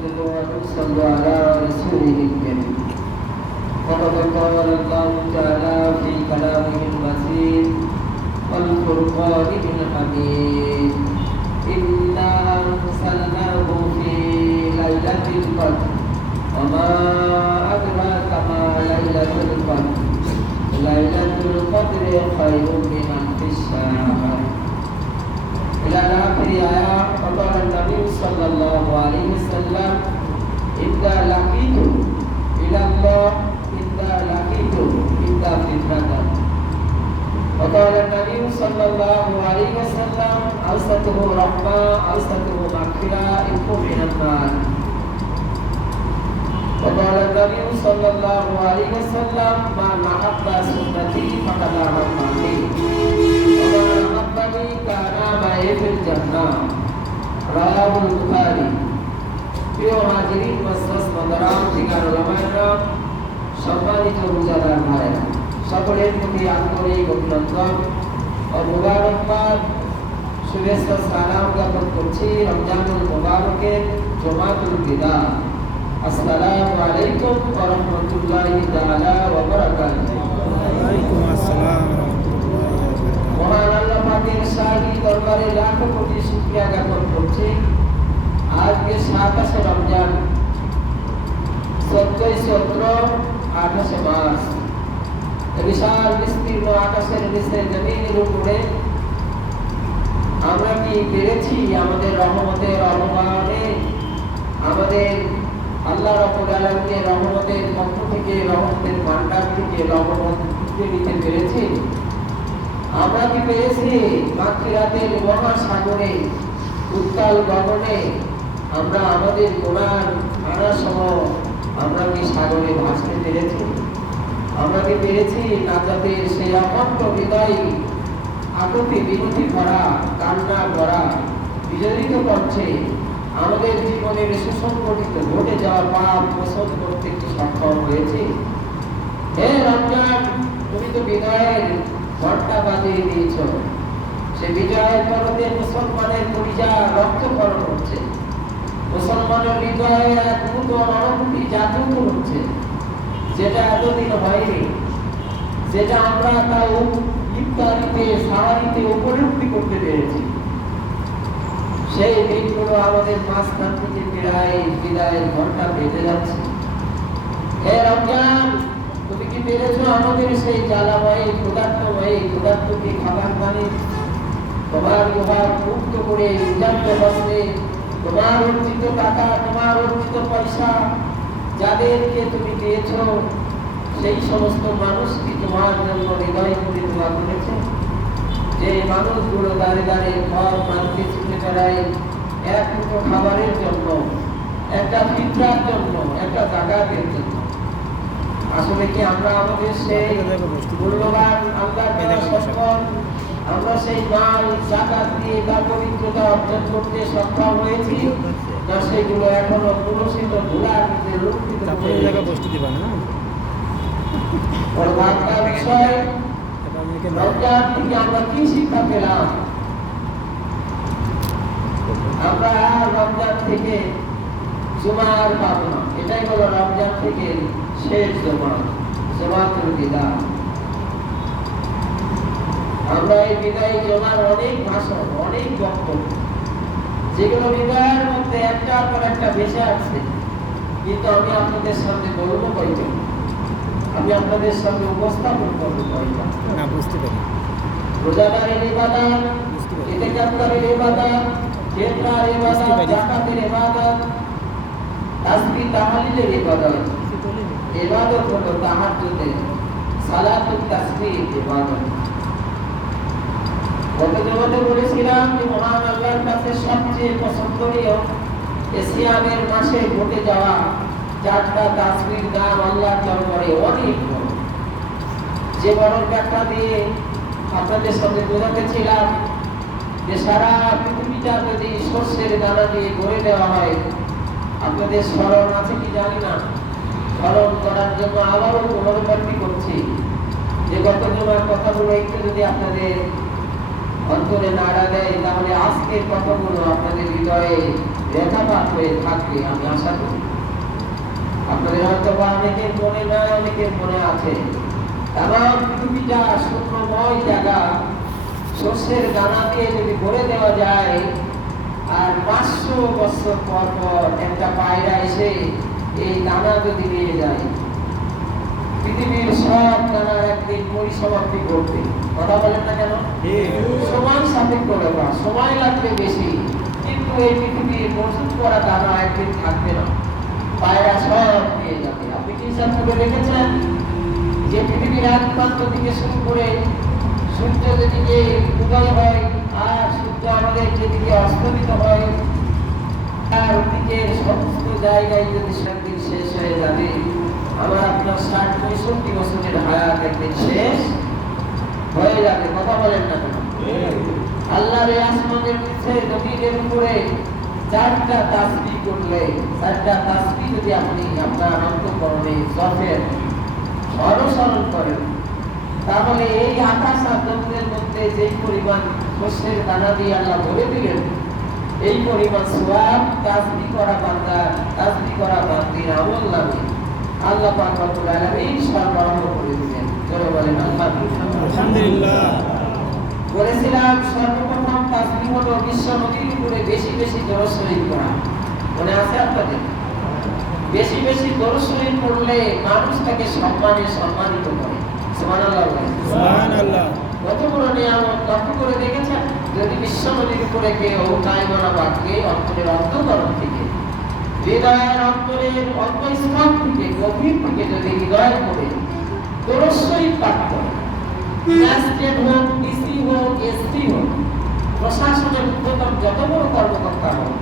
وسلموا وصلوا على رسوله الكريم فقد قال الله تعالى في كلامه المزيد والفرقان الحميد إنا أرسلناه في ليلة القدر وما أدراك ما ليلة القدر ليلة القدر خير من ألف الشهر إلى آخر آية فقال النبي صلى الله عليه وسلم إذا لقيتم إلى الله إذا لقيتم إذا فتنة وقال النبي صلى الله عليه وسلم أوسطه رحمة أوسطه مغفرة إنكم من النار وقال النبي صلى الله عليه وسلم من أحب سنتي فقد أحبني ومن أحبني كان معي في الجنة رواه البخاري প্রিয় হাজিরিন মাসরাস মাদারাম ঠিকানা লামায়রাম সম্মানিত রোজাদার ভাইরা সকলের প্রতি আন্তরিক অভিনন্দন ও মুবারকবাদ শুভেচ্ছা সালাম জ্ঞাপন করছি রমজানুল মুবারকের জমাতুল বিদা আসসালামু আলাইকুম ওয়া রাহমাতুল্লাহি তাআলা ওয়া বারাকাতুহু ওয়ালাইকুম আসসালাম রহমতুল্লাহ মহান আল্লাহ পাকের লাখো কোটি শুকরিয়া করছি। আজকে সাতাশে রমজান। চোদ্দই চৈত্র আঠাশে মার্চ। বিশাল বিস্তীর্ণ আকাশের নিচে জমিনের উপরে। আমরা কি পেরেছি আমাদের রহমতের অবমানে আমাদের আল্লাহ রব্বুল আলামিনের রহমতের পক্ষ থেকে, রহমতের ভান্ডার থেকে রহমত নিতে পেরেছি? আমরা কি পেয়েছি? মাতৃরাতের মহাসাগরে, উত্তাল গগনে। আমরা আমাদের গোনার আনা সহ আমরা কি সাগরে ভাসতে পেরেছি? আমরা কি পেরেছি নাজাতের সেই অকণ্ঠ হৃদয় আকুতি বিনতি ভরা, কান্না ভরা বিজড়িত করছে? আমাদের জীবনের সুসংগঠিত ঘটে যাওয়া পাপ মোচন করতে কি সক্ষম হয়েছে? হে রমজান, তুমি তো বিদায়ের ঘণ্টা বাজিয়ে দিয়েছ। সে বিজয়ের পরতে মুসলমানের পরিচা রক্তকরণ হচ্ছে। মুসলমানের হৃদয়ে এক নূতন অনুভূতি জাগ্রত হচ্ছে। যেটা এতদিন হয়নি। যেটা আমরা তাও ইফতারিতে, সাহারিতে উপলব্ধি করতে পেরেছি। সেই দিনগুলো আমাদের মাঝখান থেকে প্রায় বিদায়ের ঘণ্টা বেজে যাচ্ছে। হে রমজান! পেরেছ আমাদের সেই জ্বালাময় ক্ষুধার্তময় ক্ষুধার্তকে খাবার মানে তোমার তোমার মুক্ত করে উজান্ত বসতে তোমার অর্জিত টাকা, তোমার অর্জিত পয়সা যাদেরকে তুমি দিয়েছ, সেই সমস্ত মানুষ কি তোমার জন্য হৃদয় করে দোয়া করেছে। যে মানুষগুলো দাঁড়িয়ে দাঁড়িয়ে ঘর মানতে ছুটে বেড়ায় এক মুঠো খাবারের জন্য, একটা ফিটরার জন্য, একটা জাগাতের জন্য আসলে কি আমরা আমাদের সেই মূল্যবান আল্লাহর আমরা সেই মাল জাকাত দিয়ে তার পবিত্রতা অর্জন করতে সক্ষম হয়েছি না সেগুলো এখনও পুরস্কৃত ধুলার মধ্যে। বসতে দিবা না? বড় বিষয় রমজান থেকে আমরা কি শিক্ষা পেলাম? আমরা রমজান থেকে জুমার পাবো না এটাই হলো রমজান থেকে শেষ জমা জমাতুল বিদা। আমরা এই বিদায় জমার অনেক ভাষণ অনেক বক্তব্য। যেগুলো বিদায়ের মধ্যে একটার পর একটা ভেসে আছে কিন্তু আমি আপনাদের সামনে বলব কয়টা আমি আপনাদের সামনে উপস্থাপন করব কয়টা না। বুঝতে পারি। রোজাদারের ইবাদত ইতিকাফের ইবাদত জেতরার ইবাদত জাকাতের ইবাদত তাসবিহ তাহলিলের ইবাদত ইবাদত হলো তাহাজ্জুদে সালাতুত তাসবিহ ইবাদত গত জগতে বলেছিলাম যে মহান আল্লাহর কাছে সবচেয়ে পছন্দনীয় এশিয়ামের মাসে ঘটে যাওয়া চারটা তাসবির নাম আল্লাহর দরবারে অনেক যে বড় ব্যাখ্যা দিয়ে আপনাদের সঙ্গে বোঝাতে ছিলাম যে সারা পৃথিবীটা যদি শস্যের দানা দিয়ে গড়ে দেওয়া হয় আপনাদের স্মরণ আছে কি জানি না? স্মরণ করার জন্য আবারও পুনরাবৃত্তি করছি। যে গত জমার কথাগুলো একটু যদি আপনাদের অন্তরে নাড়া দেয়, তাহলে আজকের কথাগুলো আপনাদের হৃদয়ে রেখাপাত হয়ে থাকবে, আমি আশা করি। আপনাদের হয়তো বা অনেকের মনে নয় অনেকের মনে আছে। তাম পৃথিবীটা শুকনোময় জায়গা। শস্যের দানা দিয়ে যদি ভরে দেওয়া যায় আর পাঁচশো বছর পর পর একটা পায়রা এসে এই দানা যদি নিয়ে যায়। পৃথিবীর সব দানার একদিন পরিসমাপ্তি ঘটবে। কথা বলেন না কেন? সময় সাপেক্ষ ব্যাপার সময় লাগবে বেশি। কিন্তু এই পৃথিবীর মজুত করা দানা একদিন থাকবে না। পায়রা সব নিয়ে যাবে। আপনি কি হিসাব করে রেখেছেন যে পৃথিবীর এক প্রান্ত থেকে শুরু করে সূর্য যেদিকে উদয় হয় আমাদের যেদিকে অস্তমিত হয় আর দিকের সমস্ত জায়গায় যদি সেদিন শেষ হয়ে যাবে, আমার আপনার ষাট পঁয়ষট্টি বছরের হায়াত একদিন শেষ হয়ে যাবে। কথা বলেন না আল্লাহর আসমানের নিচে, জমিনের উপরে চারটা তাসবি করলে, চারটা তাসবি যদি আপনি আপনার অন্তঃকরণে জফের অনুসরণ করেন, তাহলে এই আকাশ জমিনের মধ্যে যেই পরিমাণ দানা দিয়ে আল্লাহ দিলেন এই পরিমাণ সোয়াব তাসবি করা বান্দা তাসবি করা বান্দির আমল নামে আল্লাহ পাক রব্বুল আলামিন সরবরাহ করে দিলেন। চলে বলেন আলহামদুলিল্লাহ আলহামদুলিল্লাহ। বলেছিলাম সর্বপ্রথম তাসবি হলো বিশ্ব নদীর উপরে বেশি বেশি জলশরী করা। মনে আছে আপনাদের? বেশি বেশি জলশরী পড়লে মানুষ তাকে সম্মানে সম্মানিত করে। সুবহানাল্লাহ সুবহানাল্লাহ। কত বড় নিয়ামত লক্ষ্য করে দেখেছেন? যদি বিশ্ব নদীর উপরে কেউ কায়মানা বাক্যে অন্তরের অন্তকরণ থেকে, হৃদয়ের অন্তরের অন্তঃস্থল থেকে, গভীর থেকে যদি হৃদয় করে অবশ্যই পাঠ ম্যাজিস্ট্রেট হোক, ডিসি হোক এসপি হোক, প্রশাসনের উদ্যোতন যত বড় কর্মকর্তা হোক,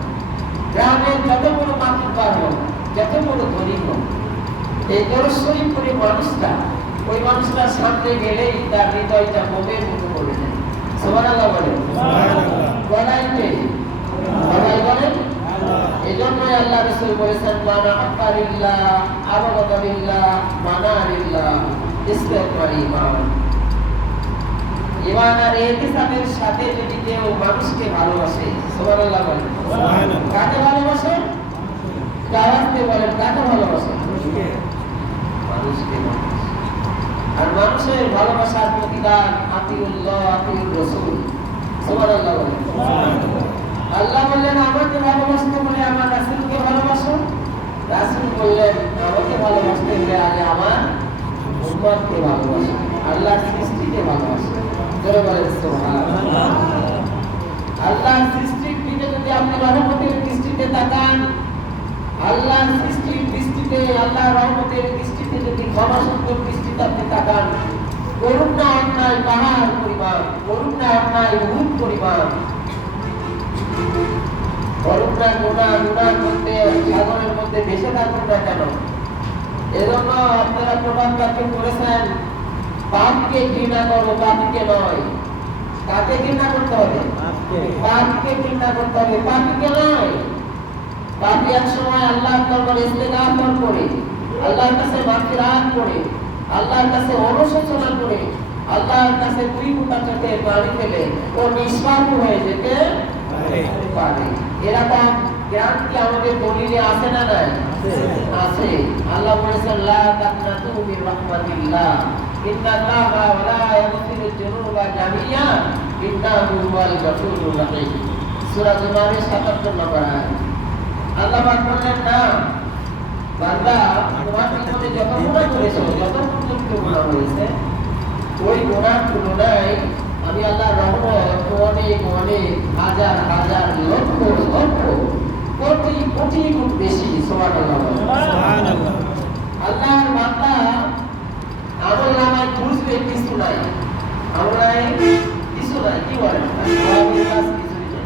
গ্রামের যত বড় মাতৃবার হোক, যত বড় ধনী হোক, এই দরশ্বরী করে মানুষটা ওই মানুষটার সামনে গেলেই তার হৃদয়টা বোমের মতো করে বলে সবাই বলেন। এই জন্যই আল্লাহ রসুল বলেছেন মানা আকারিল্লাহ আবাদাবিল্লাহ মানারিল্লাহ ইস্তেকবার ইমান ইমান আর সাথে যদি কেউ মানুষকে ভালোবাসে সুবহানাল্লাহ বলেন। সুবহানাল্লাহ। কাকে ভালোবাসে? বলেন কাকে ভালোবাসে মানুষকে ভালোবাসে। আর মানুষের ভালোবাসার প্রতিদান আতিউল্লাহ আতিউর রসুল সুবহানাল্লাহ বলেন। আল্লাহ বললেন, আমাকে ভালোবাসতে বলে আমার রাসূলকে ভালোবাসো? রাসূল বললেন, আমাকে ভালোবাসতে হলে আগে আমার উম্মতকে ভালোবাসো, আল্লাহর সৃষ্টিকে ভালোবাসো। জোরে বলেন আল্লাহর সৃষ্টির দিকে যদি আপনি রহমতের দৃষ্টিতে তাকান, আল্লাহর সৃষ্টির দৃষ্টিতে, আল্লাহর রহমতের দৃষ্টিতে যদি ক্ষমা সুন্দর দৃষ্টিতে আপনি তাকান করুন না অন্যায় পাহাড় পরিমাণ করুন না অন্যায় ভূত করুন না গোনা গুনার মধ্যে সাগরের মধ্যে ভেসে থাকুন না কেন? এজন্য আপনারা প্রবাদ বাক্য করেছেন পাপকে ঘৃণা করো পাপিকে নয়। কাকে ঘৃণা করতে হবে? পাপকে। ঘৃণা করতে হবে। পাপিকে নয়। পাপি এক সময় আল্লাহর দরবারে ইস্তেগফার করে আল্লাহর কাছে মাফিরাত করে আল্লাহর কাছে অনুশোচনা করে আল্লাহর কাছে দুই ফুটা চোখে পানি ফেলে ও নিষ্পাপ হয়ে যেতে পারে। এরকম জ্ঞান কি আমাদের দলিলে আছে না নাই? আছে। আল্লাহ বলেছেন লা তাকনাতু মির রাহমাতিল্লাহ ইন্নাল্লাহা ওয়া লা ইয়াগফিরু যুনুবা জামিয়া। ইন্নাহু হুয়াল গফুরুর রহিম। সূরা জুমারের 77 নম্বর আয়াত। আল্লাহ পাক বললেন না বান্দা তোমার জীবনে যত গুনাহ করেছ, যত পর্যন্ত গুনাহ হয়েছে, ওই গুনার তুলনায় আমি আল্লাহ রহমত অনেক অনেক, হাজার হাজার লক্ষ লক্ষ কোটি কোটি গুণ বেশি সুবহানাল্লাহ সুবহানাল্লাহ আল্লাহর বান্দা আমল নামায় খুঁজবে কিছু নাই আমল নাই কিছু নাই কি বলেন সওয়াবের কাজ কিছুই নাই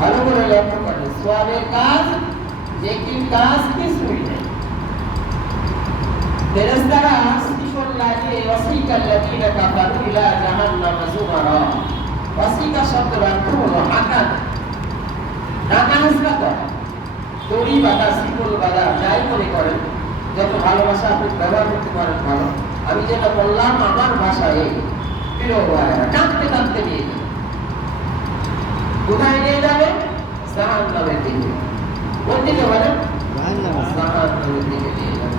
ভালো করে লক্ষ্য করেন সওয়াবের কাজ নেকির কাজ কিছুই নেই ফেরেশতারা শিকল লাগিয়ে ওয়াসিকাল লাযীনা কাফারু ইলা জাহান্নাম যুমারা ওয়াসিকা শব্দের অর্থ হলো হাঁকান ডাকা হাসকা করা দড়ি বাঁধা শিকল বাঁধা যাই মনে করেন যত ভালোবাসা আপনি ব্যবহার করতে পারেন ভালো আমি যেটা বললাম আমার ভাষায় প্রিয় ভাইয়েরা টানতে টানতে নিয়ে যাবে কোথায় নিয়ে যাবে জাহান নামের দিকে কোন দিকে বলেন জাহান নামের দিকে নিয়ে যাবে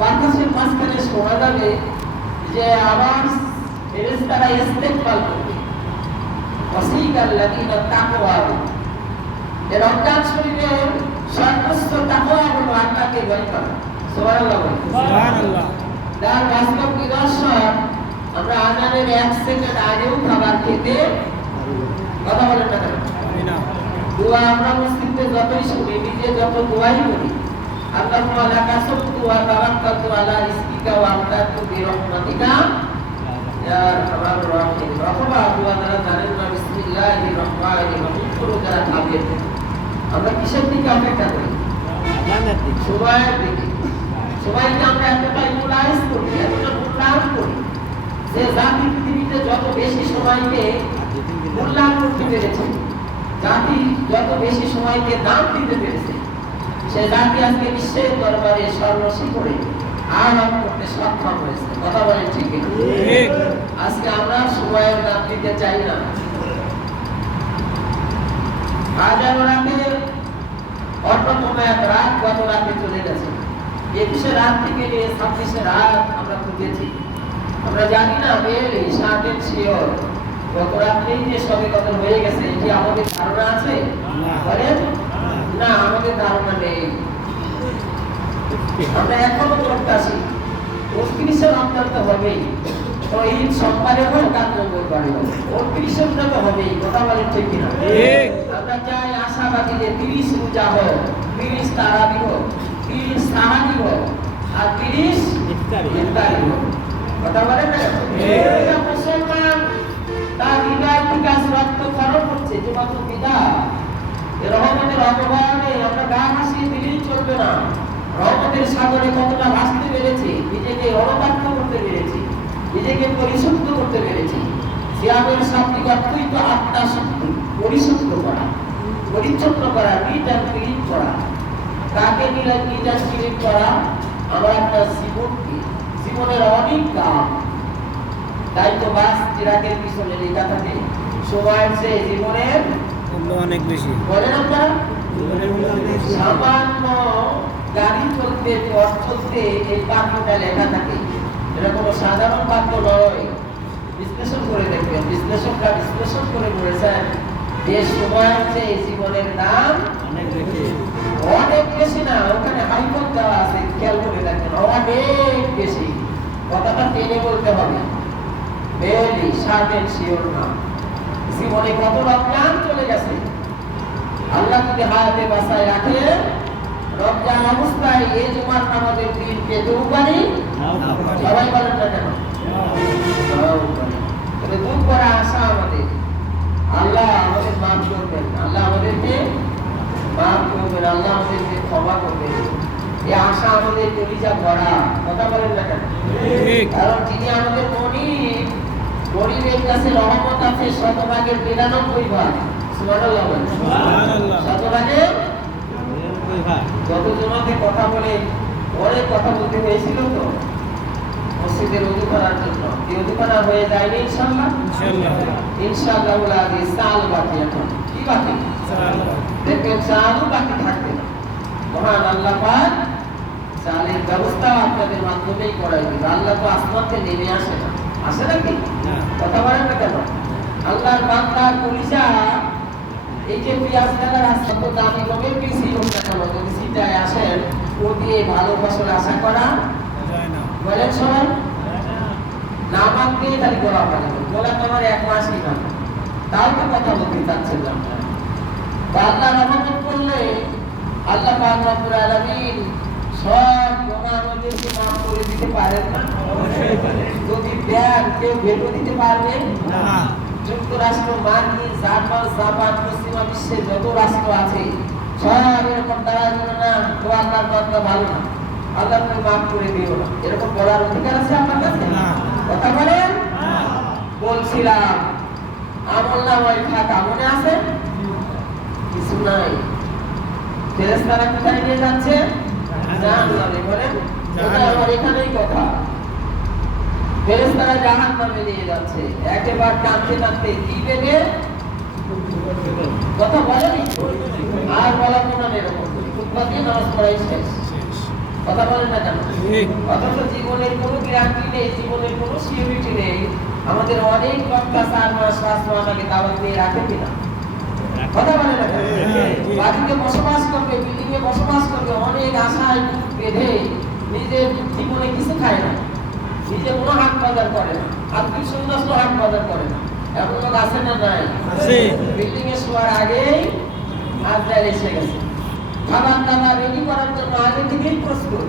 বাতাসের মাঝখানে শোনা যাবে যে আওয়াজ ফেরেশতারা ইস্তেকবাল করবে। ওয়াসিকাল্লাযীনা তাকওয়া এর রমজান শরীফের সর্বোচ্চ তাকওয়া হলো আল্লাহকে ভয় করা। সুবহানাল্লাহ সুবহানাল্লাহ। তার বাস্তব নিদর্শন আমরা আজানের এক সেকেন্ড আগেও খাবার খেতে কথা বলেন না দোয়া আমরা মসজিদে যতই শুনি নিজে যত দোয়াই করি আল্লাহুম্মা লাকা সুবতু ওয়া তাওয়াক্কালতু আলা রিজকিকা ওয়া আমদাতু বিরহমাতিকা ইয়া আরহামার রাহিম অথবা দোয়া জানেন না বিসমিল্লাহির রহমানির রহিম পুরো যারা খাবেন আমরা কিসের দিকে অপেক্ষা করি সময়ের দিকে আমরা এতটা ইউটিলাইজ করি এতটা মূল্যায়ন করি যে জাতি পৃথিবীতে যত বেশি সময়কে মূল্যায়ন করতে পেরেছে জাতি যত বেশি সময়কে দাম দিতে পেরেছে সে আজকে বিশ্বের দরবারে সর্বশিখরে আহ্বান করতে সক্ষম হয়েছে। কথা বলেন ঠিক আজকে আমরা সময়ের দাম দিতে চাই না। হাজার রাতের অন্যতম এক রাত গত রাতে চলে গেছে। একুশে রাত থেকে নিয়ে ছাব্বিশে রাত আমরা খুঁজেছি। আমরা জানি না বেলি সাতের শিওর। গত রাত্রেই যে সবে কত হয়ে গেছে এটি আমাদের ধারণা আছে। বলেন। না আমাদের ধারণা নেই আমরা এখনও করতেছি উনত্রিশে রমজান তো হবেই। তো ঈদ সোমবারে হোক আর মঙ্গলবারে হোক তো হবেই কথা বলেন ঠিক কিনা? ঠিক। আমরা চাই আশাবাদী যে তিরিশ রোজা হোক তিরিশ তারাবি হোক তিরিশ সাহাবি হোক আর তিরিশ ইফতারি। হোক। কথা বলেন না? মুসলমান তার হৃদয় আজ রক্ত খরচ হচ্ছে যে মাত্র এ রহমতের অবগাহনে আমরা গা ভাসিয়ে দিলেই চলবে না। রহমতের সাগরে কতটা ভাসতে পেরেছি, নিজেকে অনুবাক্য করতে পেরেছি, নিজেকে পরিশুদ্ধ করতে পেরেছি। সিয়ামের শাব্দিক অর্থই তো আত্মা শুদ্ধি পরিশুদ্ধ করা, পরিচ্ছন্ন করা নিট অ্যান্ড ক্লিন করা, কাকে নিলে নিট অ্যান্ড ক্লিন করা, আমার একটা জীবনকে, জীবনের অনেক কাম। তাই তো বাস চিরাকের পিছনে লেখা থাকে সময়ের চেয়ে জীবনের অনেক বেশি। সামান্য গাড়ি চলতে পথ চলতে এই বাক্যটা লেখা থাকে। এটা কোনো সাধারণ বাক্য নয়। বিশ্লেষণ করে দেখবেন। বিশ্লেষকরা বিশ্লেষণ করে বলেছেন যে সময়ের চেয়ে জীবনের দাম অনেক বেশি। অনেক বেশি না ওখানে হাইফন দেওয়া আছে খেয়াল করে দেখেন অনেক বেশি। কথাটা টেনে বলতে হবে। বেলি সার্টেন শিওর না। জীবনে কত রমজান চলে গেছে। আল্লাহ যদি হায়াতে বাসায় রাখে রমজান অবস্থায় এই জুমার নামাজের দিন পেতেও পারি। সবাই বলেন না কেন? করা আশা আমাদের। আল্লাহ আমাদের মাফ করবেন। আল্লাহ আমাদেরকে মাফ করবেন। আল্লাহ আমাদেরকে ক্ষমা করবেন। এই আশা আমাদের কলিজা ভরা। কথা বলেন না কেন? কারণ যিনি আমাদের মনিব গরিবের কাছে রহমত আছে শতভাগের নিরানব্বই ভাগ। জমাতে কথা বলে অনেক কথা বলতে হয়েছিল তো? মসজিদের অজু করার জন্য। এই অজু করা হয়ে যায়নি ইনশাল্লাহ আগে সাল বাকি এখন। কি বাকি? ইনশাআল্লাহ। দেখবেন চালও বাকি থাকবে। না মহান আল্লাহ পাক চালের ব্যবস্থা আপনাদের মাধ্যমেই করাই দেবে। আল্লাহ তো আসমানকে নেমে আসে না। আসে নাকি? কথা বলেন না কেন? আল্লাহর বান্দার কলিজা এই যে পেঁয়াজ ডালার রাস্তা তো দামি রঙের বেশি হোক না কেন যদি সিটায় আসেন ও দিয়ে ভালো ফসল আশা করা। বলেন সবাই। না। মানতে তাহলে গোলা পাবে গোলা তোমার এক মাসই না। তাও তো কথা বলতে চাচ্ছেন আপনারা। আল্লাহ রহমত করলে আল্লাহ পাক রব্বুল আলামিন সব আমাদেরকে মাফ করে দিতে পারেন না। যদি দেন কেউ ভেটো দিতে পারবে না। যুক্তরাষ্ট্র মার্কিন জার্মান জাপান পশ্চিমা বিশ্বের যত রাষ্ট্র আছে সব এরকম দাঁড়ায় বলে না তো আল্লাহর বান্দা ভালো না। আল্লাহ তুমি মাফ করে দিও না। এরকম বলার অধিকার আছে আপনার কাছে? কথা বলেন। বলছিলাম আমল নামায় খাতা মনে আছে? কিছু নাই। ফেরেশতারা কোথায় নিয়ে যাচ্ছে? জাহান্নামে বলেন। এটা আমার এখানেই কথা। ফেরেশতারা জাহান্নামে নিয়ে যাচ্ছে। একেবারে টানতে টানতে কি বেগে কথা বলেনি? আর বলা কোনো না এরকম। ফুটপাত দিয়ে নামাজ পড়াই শেষ। কথা বলেন না কেন? অথচ জীবনের কোনো গ্যারান্টি নেই জীবনের কোনো সিকিউরিটি নেই। আমাদের অনেক বক্তা চার মাস পাঁচ মাস আগে দাওয়াত নিয়ে রাখে কিনা? কথা বলে না? হ্যাঁ। বাড়িতে বসবাস করবে বিল্ডিং এ বসবাস করবে অনেক আশায় বেঁধে নিজের জীবনে কিছু খায় না। নিজে কোনো হাট বাজার করে না। আত্মীয় সন্ন্যাস হাট বাজার করে না। এমন লোক আছে না নাই। বিল্ডিং এ শোয়ার আগেই আজরাইল এসে গেছে। খাবার দাবার রেডি করার জন্য আগে থেকেই প্রস্তুত।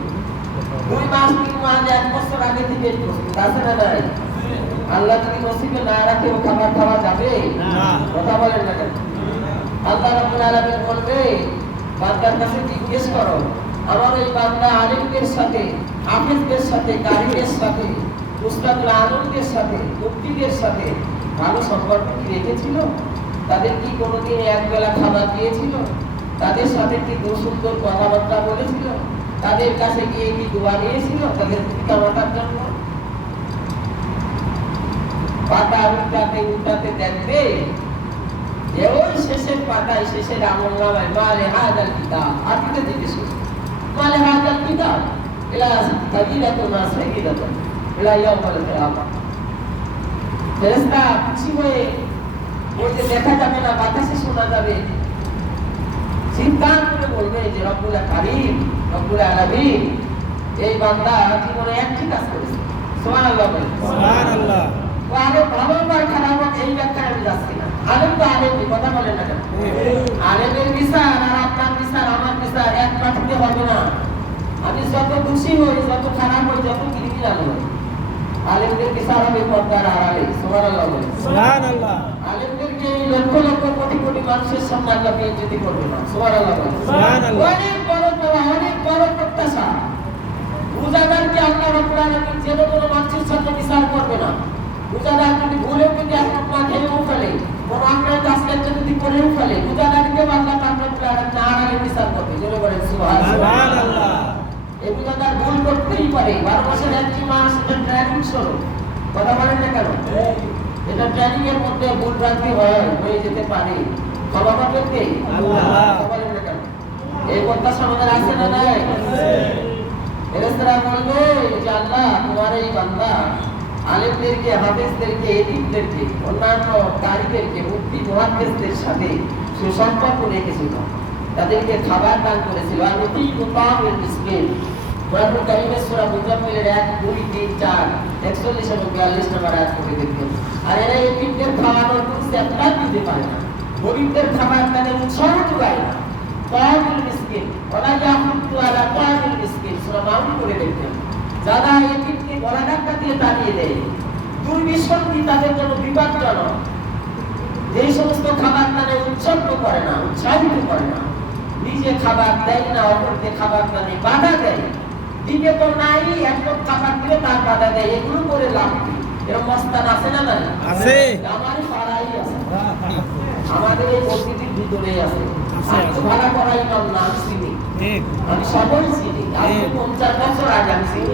দুই মাস তিন মাস এক বছর আগে থেকেই প্রস্তুত। আছে না নাই? আল্লাহ যদি নসিবে না রাখে ও খাবার খাওয়া যাবে? কথা বলেন না কেন? আল্লাহ রাব্বুল আলামিন বলবে বান্দার কাছে জিজ্ঞেস করো আমার এই বান্দা আলিমদের সাথে হাফেজদের সাথে কারিদের সাথে, উস্তাদুল আলমদের সাথে মুক্তিদের সাথে ভালো সম্পর্ক কি রেখেছিল? তাদের কি কোনোদিন এক বেলা খাবার দিয়েছিল? তাদের সাথে কি দু কথাবার্তা বলেছিল? তাদের কাছে গিয়ে কি দোয়া নিয়েছিল? তাদের পিতা মাতার জন্য? পাতা উল্টাতে উল্টাতে দেখবে যে ওই শেষের পাতায় শেষের আমল নামায়, মালে হাজার কিতাব। আজকে জিজ্ঞেস করছি মালে হাজার কিতাব এলা কাবিরাত না সগীরাত এলা ইয়াউমাল কিয়ামা ফেরেশতা খুশি হয়ে ওই যে দেখা যাবে না বাতাসে শোনা যাবে। চিন্তা করে বলবে যে রব্বুল কারীম রব্বুল আলামিন এই বান্দা জীবনে একটি কাজ করেছে। সুবহানাল্লাহ বলেন সুবহানাল্লাহ। ও আরও ভালো বা খারাপ এই ব্যাখ্যায় আমি যাচ্ছি না। আলেম তো আলেম কথা বলেন না কেন? আলেমের বিচার আর আপনার বিচার আমার বিচার এক পাঠিতে হবে না। আমি যত খুশি হই যত খারাপ হই যত ক্রিমিনাল হই। আলেমদের বিচার হবে পর্দার আড়ালে সুবহানাল্লাহ সুবহানাল্লাহ। আলেমদেরকে লক্ষ লক্ষ কোটি কোটি মানুষের সামনে আল্লাহ বেইজ্জতি করবে না সুবহানাল্লাহ সুবহানাল্লাহ। অনেক বড় পাওয়া অনেক বড় প্রত্যাশা। রোজাদারকে আল্লাহ রাব্বুল আলামিন যেন কোনো মানুষের সাথে বিচার করবে না? রোজাদার যদি ভুলেও যদি আপনার না খেয়েও ফেলে আপনার কাজকে যদি করেও ফেলে রোজাদারকে আল্লাহ তার রাব্বুল আলামিন না আড়ালে বিচার করবে জোরে বলেন সুবহানাল্লাহ। এই রোজাদার ভুল করতেই পারে বারো মাসের একটি মাস এটা ট্রেনিং শুরু কথা বলেন না কেন? এটা ট্রেনিং এর মধ্যে ভুল ভ্রান্তি হয় হয়ে যেতে পারে। ক্ষমা করবেন কে? আল্লাহ। কথা বলেন না কেন? এই প্রত্যাশা আমাদের আছে না নাই? ফেরেশতারা বলবে যে আল্লাহ তোমার এই বান্দা আলেমদেরকে, হাফেজদেরকে এদিকদেরকে অন্যান্য কারিদেরকে মুক্তি মহাদেশদের সাথে সুসম্পর্ক রেখেছিল। তাদেরকে খাবার দান করেছিল। আর অতি উপামের মিসকিন কোরআন কারিমের সূরা মুজাম্মিলের 1 2 3 4 41 এবং 42 নম্বর আয়াত করে দেখবেন আর এরা এতিমদের খাওয়ানোর কোনো চেষ্টা দিতে পারে না। গরিবদের খাবার তাদের উৎসাহ যোগায় না। তাহাজুল মিসকিন ওলা ইয়াহুদ্দু আলা তাহাজুল মিসকিন সূরা মাউন করে দেখবেন যারা এতিমকে গলা ধাক্কা দিয়ে তাড়িয়ে দেয়। দুর্বিসন্ধি তাদের জন্য বিপজ্জনক। যে সমস্ত খাবার তাদের উৎসর্গ করে না উৎসাহিত করে না নিজে খাবার দেয় না অপরকে খাবার দানে বাধা দেয়। দিবে তো নাই একদম খাবার দিলে তার বাধা দেয় এগুলো করে লাভ কি? এরকম মস্তান আছে না নাই? আছে। আমারই পাড়াই আছে। আমাদের এই মসজিদের ভিতরে আছে। ভাড়া করা ইমাম না আমি চিনি। আমি সবাই চিনি। আজকে হ্যাঁ। পঞ্চাশ বছর আগে আমি চিনি।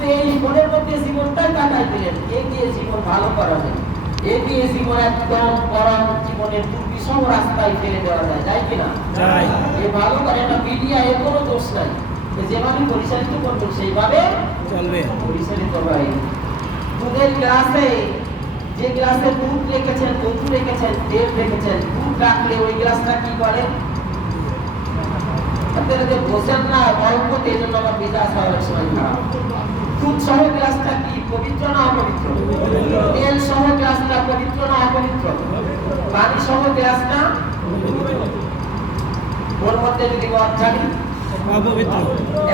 শুধু এই মনের মধ্যে জীবনটাই কাটাই দিলেন। এ দিয়ে জীবন ভালো করা যায় এ দিয়ে জীবন একদম পরম জীবনের দুর্বিষম রাস্তায় ফেলে দেওয়া যায় যায় কিনা এ ভালো করে না মিডিয়া এর কোনো দোষ নাই। যেভাবে পরিচালিত করবেন সেইভাবে চলবে। পরিচালিত হয়। দুধের গ্লাসে যে গ্লাসে দুধ রেখেছেন মধু রেখেছেন তেল রেখেছেন দুধ রাখলে ওই গ্লাসটা কি করে আপনারা যে বোঝেন না অল্প তেল আমার মেজাজ হয় অনেক সময় খারাপ দুধ সহ গ্লাসটা কি পবিত্র না অপবিত্র তেল সহ গ্লাসটা পবিত্র না অপবিত্র পানি সহ গ্লাসটা ওর মধ্যে যদি মদ জানি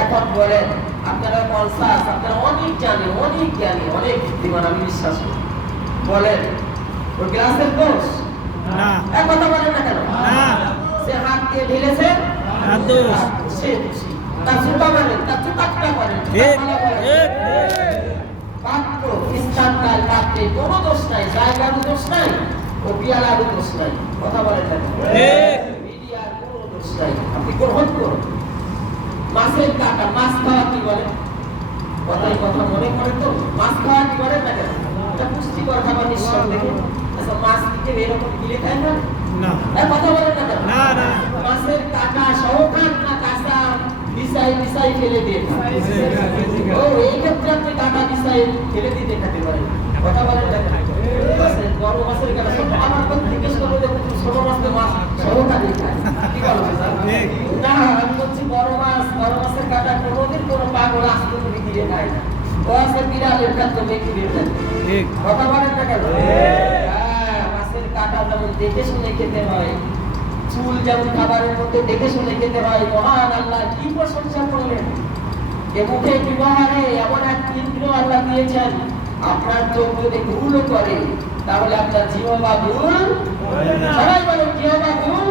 এখন বলেন আপনারা কনসাস আপনারা অনেক জানেন অনেক জ্ঞানী অনেক বুদ্ধিমান আমি বিশ্বাস করি। বলেন ওই গ্লাসের দোষ না। এক কথা বলেন না কেন? না। সে হাত দিয়ে ঢেলেছে? হাত দোষ। সে দোষী তার জুতা বলেন তার বলেন। পাত্রে কোনো দোষ নাই জায়গারও দোষ নাই। কথা বলেন না মিডিয়ার কোনো দোষ নাই। আপনি গ্রহণ করুন। মাছের কাটা মাছ খাওয়া কি বলে? কথাই কথা মনে করে তো মাছ খাওয়া কি বলে? না এটা পুষ্টিকর খাবার নিঃসন্দেহে। আচ্ছা মাছ দিকে এরকম গিলে খায় না? না। কথা বলেন না না, না। মাছের কাটা সহ খান না কাঁচা বিছাই বিছাই ফেলে দিয়ে ও এই ক্ষেত্রে আপনি কাটা বিছাই ফেলে দিতে খেতে পারেন। কথা বলেন না বিড়ালের মাছের কাঁটা দেখে শুনে খেতে হয় চুল যেমন খাবারের মধ্যে দেখে শুনে খেতে হয়, মহান আল্লাহ কি প্রশংসা করলেন। এ মুখে বিবাহে এমন এক ইন্দ্র আল্লাহ দিয়েছেন। আপনার চোখ যদি ভুলও করে তাহলে আপনার জিহবা ভুল সবাই বলেন জিহবা ভুল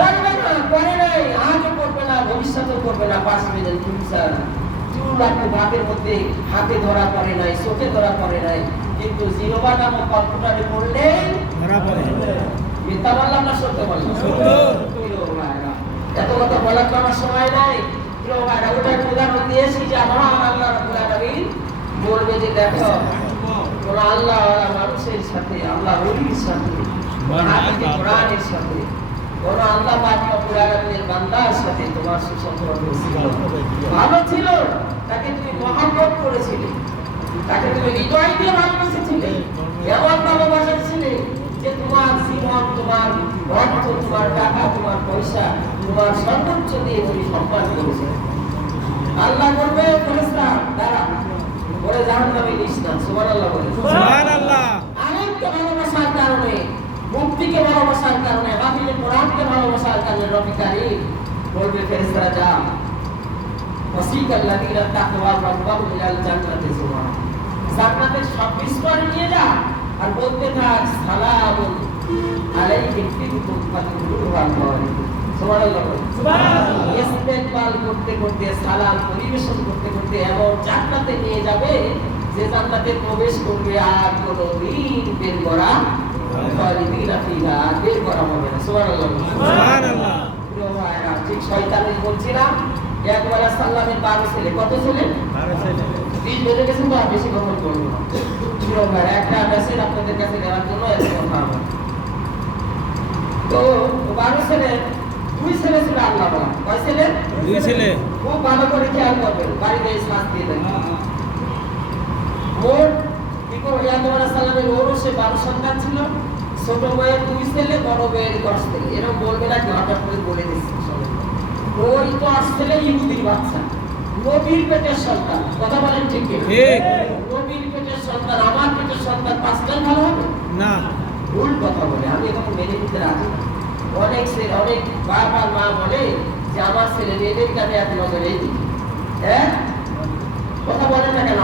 করবে না করে নাই আজও করবে না ভবিষ্যতেও করবে না পাঁচ মিনিট ফিউচার চুল আপনি ভাতের মধ্যে হাতে ধরা পড়ে নাই চোখে ধরা পড়ে নাই কিন্তু জিহবা নামক কম্পিউটারে পড়লে ধরা পড়ে। মিথ্যা বললাম না সত্য বললাম? সত্য। প্রিয় ভাইরা, এত কথা বলার তো আমার সময় নাই। ভাইরা, উদাহরণ দিয়েছি যে আমার আল্লাহ রাব্বুল আলামিন বলবে যে দেখো কোন আল্লাহ মানুষের সাথে আল্লাহ ওলির সাথে কোরআনের সাথে। আল্লাহ পাক বান্দার সাথে তোমার সুসম্পর্ক ছিল। ভালো ছিল তাকে তুমি মহাব্বত করেছিলে। তাকে তুমি হৃদয় দিয়ে ভালোবেসেছিলে। এমন ভালোবাসা যে তোমার জীবন তোমার অর্থ তোমার টাকা তোমার পয়সা তোমার সর্বোচ্চ দিয়ে তুমি সম্মান করেছে আল্লাহ করবে বলে জাহান নামে নিস না সুবহানাল্লাহ বলে। সুবহানাল্লাহ। আরেককে ভালোবাসার কারণে মুক্তিকে ভালোবাসার কারণে বাতিলে কোরআনকে ভালোবাসার কারণে রবি বলবে ফেরেশতারা যা ওয়াসিক আল্লাযীনা তাকওয়া রাব্বাহুম ইলাল জান্নাতি যুমা জান্নাতের সব বিস্তর নিয়ে যা আর বলতে থাক সালামুন ফাদখুলুহা খালিদিন সুবহানাল্লাহ সুবহানাল্লাহ ইস্তেকবাল করতে করতে সালাম পরিবেশন করতে করতে এমন জান্নাতে নিয়ে যাবে যে জান্নাতে প্রবেশ করবে আর কোনোদিন বের করা খালিদিনা ফিহা আর বের করা হবে না। সুবহানাল্লাহ। সুবহানাল্লাহ। প্রিয় ভাইরা, ঠিক শয়তানের বলছিলাম একবেলা সাল্লামের বারো ছেলে কত ছেলে? ভালো তিন বেজে গেছে তো আর বেশি কথা বলব না। একটা মেসেজ আপনাদের কাছে দেওয়ার জন্য এত কথা তো বারো ছেলে দুই ছেলে ছিল আল্লাহ বলা। কয় ছেলে? দুই ছেলে। খুব ভালো করে খেয়াল করবেন বাড়িতে এই শ্বাস দিয়ে দেন ওর কি করে ইয়াকুব ওরও সে বারো সন্তান ছিল। ছোট বইয়ের দুই ছেলে বড় বইয়ের দশ ছেলে। এরকম বলবে না কি হঠাৎ করে বলে দিচ্ছে ওই দশ ছেলে ইহুদির বাচ্চা। নবীর পেটের সন্তান। কথা বলেন ঠিক। নবীর পেটের সন্তান আমার পেটের সন্তান পাঁচটাই ভালো হবে? না। ভুল কথা বলে। আমি এখন মেনে নিতে রাজি না। অনেক ছেলে অনেক বাবার মা বলে যে আমার ছেলে মেয়েদের কাছে এত নজর হ্যাঁ? কথা বলেন না কেন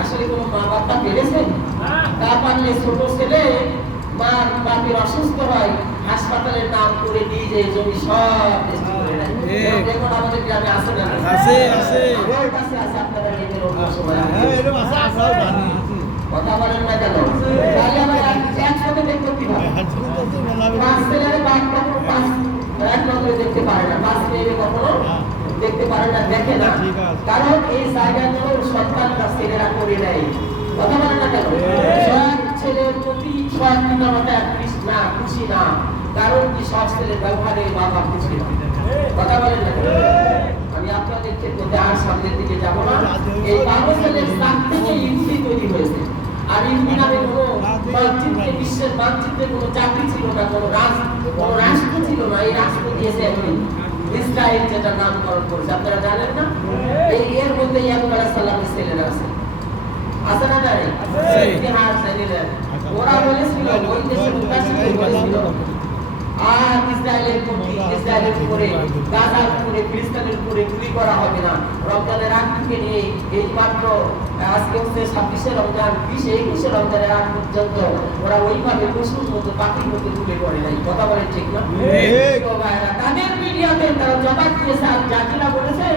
আসলে কোনো মা বাবা পেরেছে? তা পারলে ছোট ছেলে মা বাপের অসুস্থ হয় হাসপাতালের নাম করে দিয়ে যে জমি সব। দেখুন আমাদের গ্রামে আছে না? আছে, আছে। আছে আপনারা নিজের অন্য সময় হ্যাঁ কথা বলেন না কেন? তাহলে আমরা একসাথে দেখতে কীভাবে? পাঁচ ছেলের পাঁচ এক নজরে দেখতে পারে না। পাঁচ মেয়ে কখনো দেখতে পারে না দেখে না। কারণ এই জায়গাগুলো সন্তানরা ছেলেরা করে নেয়। কথা বলেন না কেন? সব ছেলের প্রতি সব পিতামাতা খুশি না খুশি না। কারণ কি সব ছেলের ব্যবহারে বাবা খুশি না? কথা বলেন না? আমি আপনাদের ক্ষেত্রে আর সামনের দিকে যাব না। এই বারো সাত থেকে ইহুদি তৈরি হয়েছে। আর হিন্দি নামে কোনো মানচিত্রে বিশ্বের মানচিত্রে কোনো চাকরি ছিল না কোনো রাজ কোনো রাষ্ট্র ছিল না এই রাষ্ট্র দিয়েছে এমনি ইসরায়েল যেটা নামকরণ করেছে আপনারা জানেন না? এই এর মধ্যে ইয়াকুব আলাইহিস ছেলেরা আছে। আছে না নাই? ইতিহাস জানিলেন। ওরা বলেছিল ওই দেশের উদ্বাসীকে বলেছিল। আর ইসরায়েলের প্রতি ইসরায়েলের উপরে গাজার উপরে ফিলিস্তিনের উপরে গুলি করা হবে না। রমজানের আগ থেকে নিয়ে এই মাত্র আজকে হচ্ছে ছাব্বিশে রমজান বিশে একুশে রমজানের আগ পর্যন্ত ওরা ওইভাবে পশুর মতো পাখির মতো তুলে পড়ে নাই। কথা বলে ঠিক না? তাদের মিডিয়াতে তারা জবাব দিয়েছে আর জাতিরা বলেছে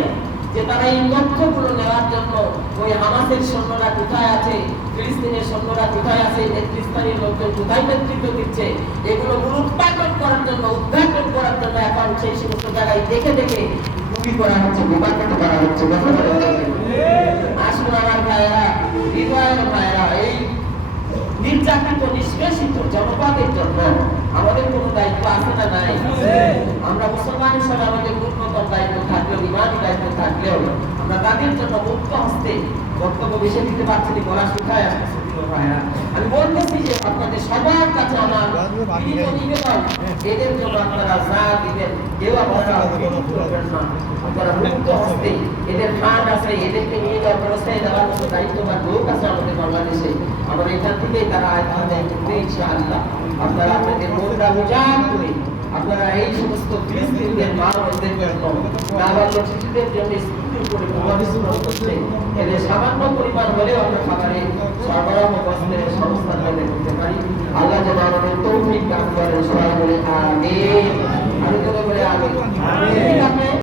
যে তারা এই তথ্যগুলো নেওয়ার জন্য ওই হামাসের সৈন্যরা কোথায় আছে, ফিলিস্তিনের সৈন্যরা কোথায় আছে, নেতৃস্থানীয় লোকজন কোথায় নেতৃত্ব দিচ্ছে, এগুলো উৎপাদন করার জন্য, উদ্ঘাটন করার জন্য এখন সেই সমস্ত জায়গায় দেখে দেখে গুলি করা হচ্ছে বোকাটন করা হচ্ছে আসুন আমার ভাইয়েরা হৃদয়ের ভাইয়েরা, এই নির্যাতিত, নিষ্পেষিত জনপদের জন্য আমাদের কোনো দায়িত্ব আছে না নাই? আমরা মুসলমান হিসাবে আমাদের ন্যূনতম দায়িত্ব থাকলেও ইমানি দায়িত্ব থাকলেও আমরা তাদের জন্য মুক্ত হস্তে বক্তব্য বেশি দিতে পারছি গলা শুকায় আসতেছে আমি বলতেছি যে আপনাদের সবার কাছে আমার নিবেদন, এদের জন্য আপনারা যা দিবেন, কেউ আপনারা আপনারা মুক্ত হস্তে এদের ফান্ড আছে, এদেরকে নিয়ে যাওয়ার ব্যবস্থায় দেওয়ার মতো বা লোক আছে আমাদের বাংলাদেশে। আমরা এখান থেকেই তারা আয় আদায় করবে ইনশাআল্লাহ। আপনারা আপনাদের মনটা করে আপনারা এই সমস্ত ফিলিস্তিনদের মা মানবদের জন্য নাবালক শিশুদের জন্য স্কুলের উপরে পরিশ্রম করছে। এদের সামান্য পরিমাণ হলেও আমরা খাবারে সরবরাহ বস্ত্রের সংস্থান করে করতে পারি। আল্লাহ যেন আমাদের তৌফিক দান করেন। সবাই বলে আমি তো বলে আমিন।